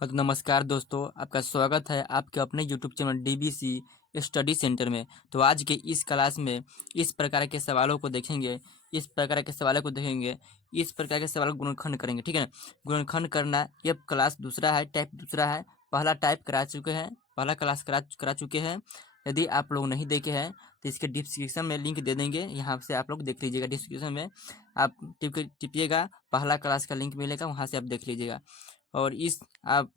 हाँ, तो नमस्कार दोस्तों, आपका स्वागत है आपके अपने YouTube channel DBC study centre में। तो आज के इस क्लास में इस प्रकार के सवालों को देखेंगे, इस प्रकार के सवालों को गुणनखंड करेंगे, ठीक है ना। गुणनखंड करना ये क्लास दूसरा है, टाइप दूसरा है। पहला टाइप करा चुके हैं, पहला क्लास करा चुके हैं। यदि आप लोग नहीं देखे हैं तो इसके डिस्क्रिप्शन में लिंक दे देंगे, यहाँ से आप लोग देख लीजिएगा। डिस्क्रिप्शन में आप टिपिएगा, पहला क्लास का लिंक मिलेगा, वहाँ से आप देख लीजिएगा। और इस आप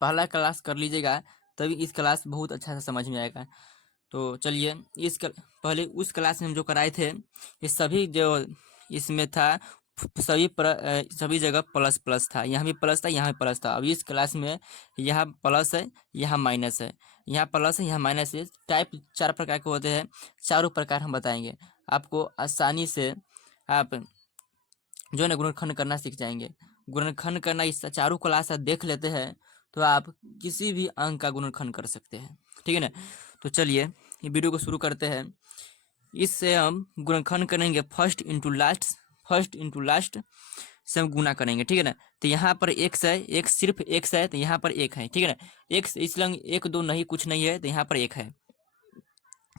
पहला क्लास कर लीजिएगा, तभी इस क्लास बहुत अच्छा से समझ में आएगा। तो चलिए पहले उस क्लास में हम जो कराए थे, ये सभी जो इसमें था, सभी जगह प्लस प्लस था। यहाँ भी प्लस था, यहाँ भी प्लस था। अब इस क्लास में यहाँ प्लस है, यहाँ माइनस है, यहाँ प्लस है, यहाँ माइनस है। टाइप 4 प्रकार के होते हैं, चारों प्रकार हम बताएंगे आपको। आसानी से आप जो है ना गुणनखंड करना सीख जाएंगे। गुणनखंड करना इस चारों क्लास आप देख लेते हैं तो आप किसी भी अंक का गुणनखंड कर सकते हैं, ठीक है ना। तो चलिए ये वीडियो को शुरू करते हैं। इससे हम गुणनखंड करेंगे फर्स्ट इंटू लास्ट से हम गुना करेंगे, ठीक है ना। तो यहाँ पर एक्स है, एक सिर्फ एक्स है, तो यहाँ पर एक है, ठीक है ना। एक्स इसलिए एक दो नहीं, कुछ नहीं है, तो यहाँ पर एक है।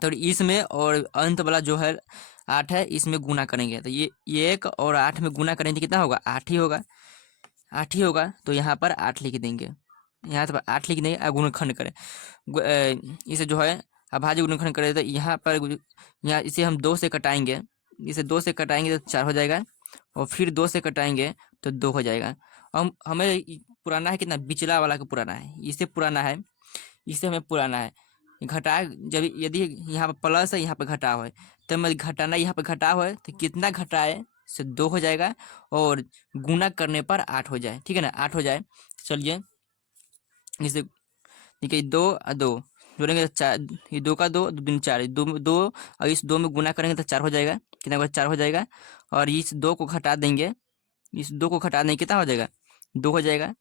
तो इसमें और अंत वाला जो है 8 है, इसमें गुना करेंगे तो ये 1 और 8 में गुना करेंगे, कितना होगा? 8 ही होगा, 8 ही होगा। तो यहाँ पर 8 लिख देंगे, यहाँ पर 8 लिख देंगे। गुणनखंड करें, इसे जो है अभाज्य गुणनखंड करें तो यहाँ पर यहाँ इसे हम 2 से कटाएंगे, इसे 2 से कटाएंगे तो 4 हो जाएगा, और फिर 2 से कटाएंगे तो 2 हो जाएगा। हमें पुराना है, कितना? बिचला वाला का पुराना है, इसे पुराना है, इसे हमें पुराना है। घटा जब यदि यहाँ पर प्लस है, यहाँ पर घटाव है, तो मैं घटाना, यहाँ पर घटाव है तो कितना घटाए से 2 हो जाएगा, और गुना करने पर 8 हो जाए, ठीक है ना, 8 हो जाए। चलिए इसे देखिए, 2 और 2 जोड़ेंगे तो 4, ये 2 का 2, 2 दूनी 4, 2 2, और इस 2 में गुना करेंगे तो 4 हो जाएगा, कितना होगा? 4 हो जाएगा। और इस 2 को घटा देंगे, इस 2 को घटा देंगे, कितना हो जाएगा? 2 हो जाएगा,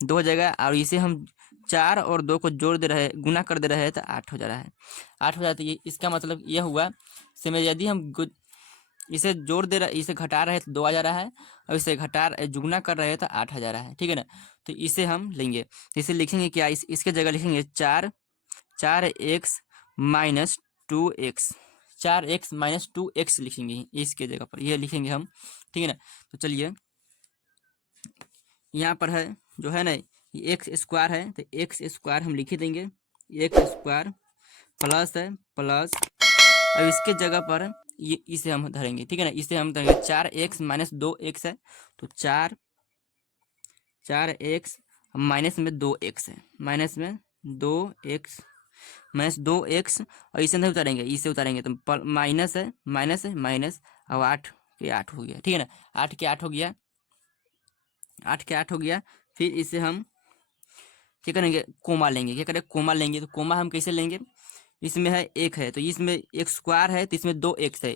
2 हो जाएगा। और इसे हम 4 और 2 को जोड़ दे रहे, गुना कर दे रहे हैं, तो 8 हो जा रहा है, 8 हो जाता है। ये इसका मतलब यह हुआ से में यदि हम इसे जोड़ दे रहे, इसे घटा रहे हैं तो 2 आ जा रहा है, और इसे जुगना कर रहे हैं तो 8 आ जा रहा है, ठीक है ना। तो इसे हम लेंगे, तो इसे लिखेंगे क्या? इसके जगह लिखेंगे 4x minus 2x, 4x minus 2x लिखेंगे इसके जगह पर, ये लिखेंगे हम, ठीक है ना। तो चलिए यहाँ पर है जो है ना, ये एक्स स्क्वायर है, तो एक्स स्क्वायर हम लिख ही देंगे, एक्स स्क्वायर प्लस है प्लस। अब इसके जगह पर ये इसे हम धरेंगे, ठीक है ना, इसे हम धरेंगे 4x माइनस 2x है, तो 4x माइनस में 2x है, माइनस 2x और इसे नहीं उतारेंगे, इसे उतारेंगे तो माइनस है, माइनस और 8 के 8 हो गया, ठीक है ना। 8 के 8 हो गया, 8 के 8 हो गया। फिर इसे हम क्या करेंगे? कोमा लेंगे, क्या करें? कोमा लेंगे। तो कोमा हम कैसे लेंगे? इसमें है एक है, तो इसमें एक स्क्वायर है, तो इसमें 2x है,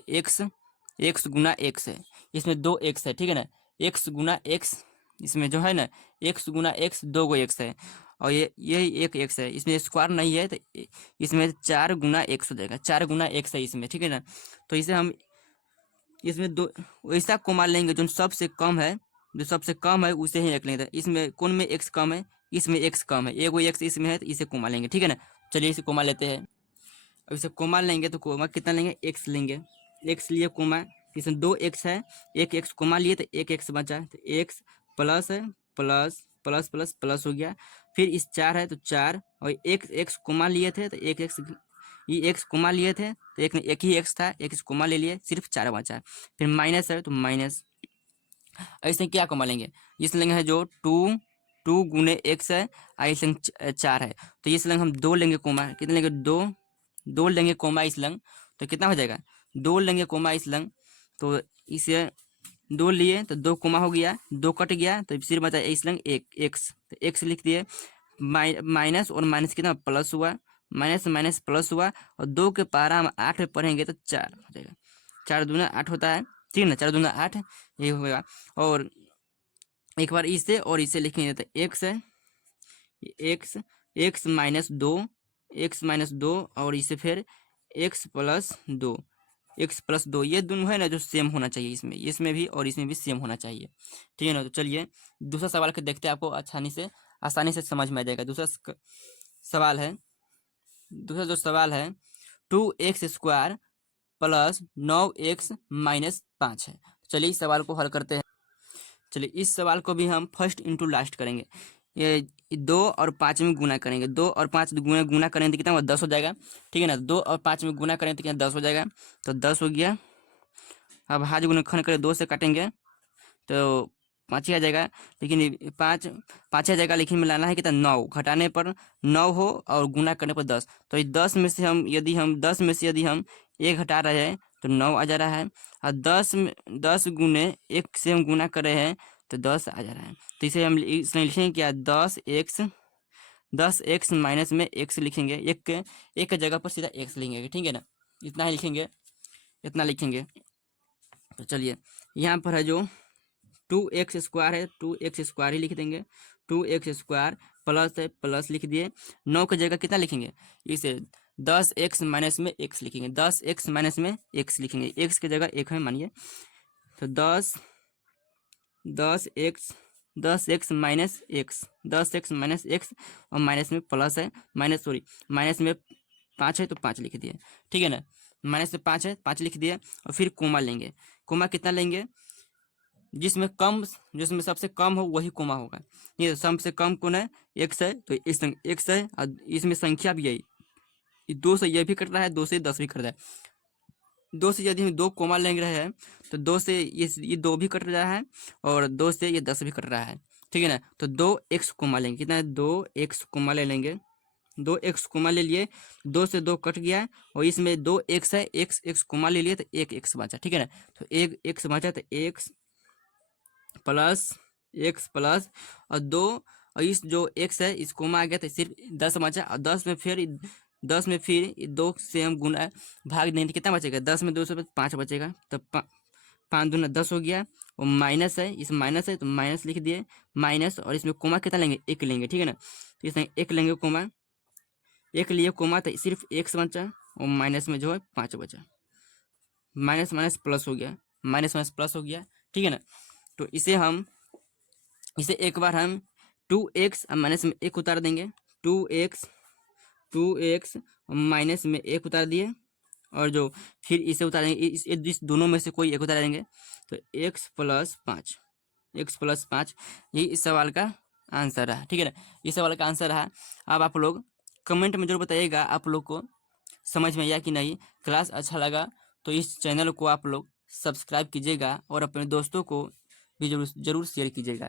एक्स गुना एक्स है, इसमें 2x है, ठीक है ना। एक्स गुना एक्स, इसमें जो है ना एक्स गुना एक्स, 2 गो एक्स है, और यही एक एक्स है, इसमें स्क्वायर नहीं है, तो इसमें 4 गुना एक्स हो जाएगा, 4 गुना एक्स है इसमें, ठीक है ना। तो इसे हम इसमें दो वैसा कोमा लेंगे जो सबसे कम है, जो सबसे कम है उसे ही रख लेंगे। इसमें कौन में एक्स कम है? इसमें एक्स कम है, एगो एक्स इसमें है, तो इसे कोमा लेंगे, ठीक है ना। चलिए इसे कोमा लेते हैं। अब इसे कोमा लेंगे तो कोमा कितना लेंगे? एक्स लेंगे, एक्स लिए कोमा, इसमें 2x है, एक एक्स कोमा लिए तो एक एक्स बचा, तो एक्स प्लस है, प्लस प्लस प्लस प्लस हो गया। फिर इस 4 है तो 4, और एक एक्स कोमा लिए थे तो एक एक्स, ये एक्स कोमा लिए थे तो एक ही एक्स था, एक कोमा ले लिए, सिर्फ 4 बचा। फिर माइनस है तो माइनस, ऐसे क्या कोमा लेंगे? इस लेंगे है जो 2 गुने एक्स है, ऐसे 4 है, तो इस लंग हम 2 लेंगे कोमा, कितने लेंगे? 2 लेंगे कोमा इस लंग, तो कितना हो जाएगा? 2 लेंगे कोमा इस लंग, तो इसे 2 लिए तो 2 कोमा हो गया, 2 कट गया, तो सिर्फ बचा इस लंग एक एक्स, तो एक्स लिख दिए। माइनस और माइनस कितना? प्लस हुआ, माइनस माइनस प्लस हुआ, और 2 के पारा हम 8 में पढ़ेंगे तो 4 हो जाएगा, 4 दूना 8 होता है, ठीक है ना, 4 दूना 8 ये होगा। और एक बार इसे और इसे लिखेंगे तो एक्स है, x x minus 2, x minus 2, और इसे फिर एक्स प्लस 2, x प्लस 2, ये दोनों है ना जो सेम होना चाहिए, इसमें भी और इसमें भी सेम होना चाहिए, ठीक है ना। तो चलिए दूसरा सवाल के देखते हैं, आपको आसानी से समझ में आ जाएगा। सवाल है दूसरा जो सवाल है 2x² प्लस 9x-5 है। चलिए इस सवाल को हल करते हैं। चलिए इस सवाल को भी हम फर्स्ट इंटू लास्ट करेंगे। ये 2 और 5 में गुना करेंगे, 2 और 5 गुना गुना करेंगे तो कितना होगा, 10 हो जाएगा, ठीक है ना। 2 और 5 में गुना करेंगे तो कितना, 10 हो जाएगा, तो 10 हो गया। अब हाथ गुणनखंड करें, 2 से काटेंगे तो 5 ही आ जाएगा, लेकिन 5 आ जाएगा, लेकिन मिलाना है कितना, 9, घटाने पर 9 हो और गुना करने पर 10। तो इस 10 में से यदि हम 1 घटा रहे हैं तो 9 आ जा रहा है, और 10 गुने 1 से हम गुना कर रहे हैं तो 10 आ जा रहा है। तो इसे हम इसमें लिखेंगे क्या, 10x माइनस में x लिखेंगे, एक के जगह पर सीधा x लिखेंगे, ठीक है ना। इतना ही लिखेंगे, इतना लिखेंगे। तो चलिए यहाँ पर है जो 2x² है, 2x² ही लिख देंगे, 2x² प्लस है, प्लस लिख दिए। 9 की जगह कितना लिखेंगे, इसे 10x माइनस में x लिखेंगे, 10x माइनस में x लिखेंगे, x की जगह 1 है मानिए, तो 10x minus x, 10x minus x, और माइनस में प्लस है, माइनस में 5 है तो 5 लिख दिए, ठीक है ना। माइनस में 5 है, 5 लिख दिए, और फिर कोमा लेंगे। कोमा कितना लेंगे, जिसमें सबसे कम हो वही कोमा होगा। ये सबसे कम कौन है, x है, तो x है, और इसमें संख्या भी है, 2 से ये भी कट रहा है, 2 से 10 भी कट रहा है। 2 से यदि हम 2 कोमा ले रहे हैं तो 2 से ये 2 भी कट रहा है, और 2 से ये 10 भी कट रहा है, ठीक है ना। तो 2x कोमा लेंगे, कितना है, 2x कोमा ले लेंगे, 2x कोमा ले लिए, 2 से 2 कट गया, और इसमें 2x है, x कोमा ले लिए तो 1x बचा, ठीक है ना। तो 1x बचा, तो x प्लस और 2, और इस जो x है इस कोमा आ गया तो सिर्फ 10 बचा, और 10 में फिर 2 से हम गुना भाग देंगे तो कितना बचेगा, 10 में 2 से 5 बचेगा, तो 5 दूना 10 हो गया, और माइनस है, इस माइनस है तो माइनस लिख दिए, माइनस, और इसमें कोमा कितना लेंगे, 1 लेंगे, ठीक है ना। तो इसमें 1 लेंगे कोमा, 1 लिए कोमा तो सिर्फ x बचा, और माइनस में जो है 5 बचा, माइनस माइनस प्लस हो गया, ठीक है ना। तो इसे एक बार हम 2x माइनस में 1 उतार देंगे, 2x माइनस में 1 उतार दिए, और जो फिर इसे उतारेंगे, इस दोनों में से कोई एक उतारेंगे, तो x प्लस 5 यही इस सवाल का आंसर रहा, ठीक है ना। इस सवाल का आंसर रहा। अब आप लोग कमेंट में जरूर बताइएगा आप लोग को समझ में आया कि नहीं। क्लास अच्छा लगा तो इस चैनल को आप लोग सब्सक्राइब कीजिएगा, और अपने दोस्तों को भी जरूर शेयर कीजिएगा।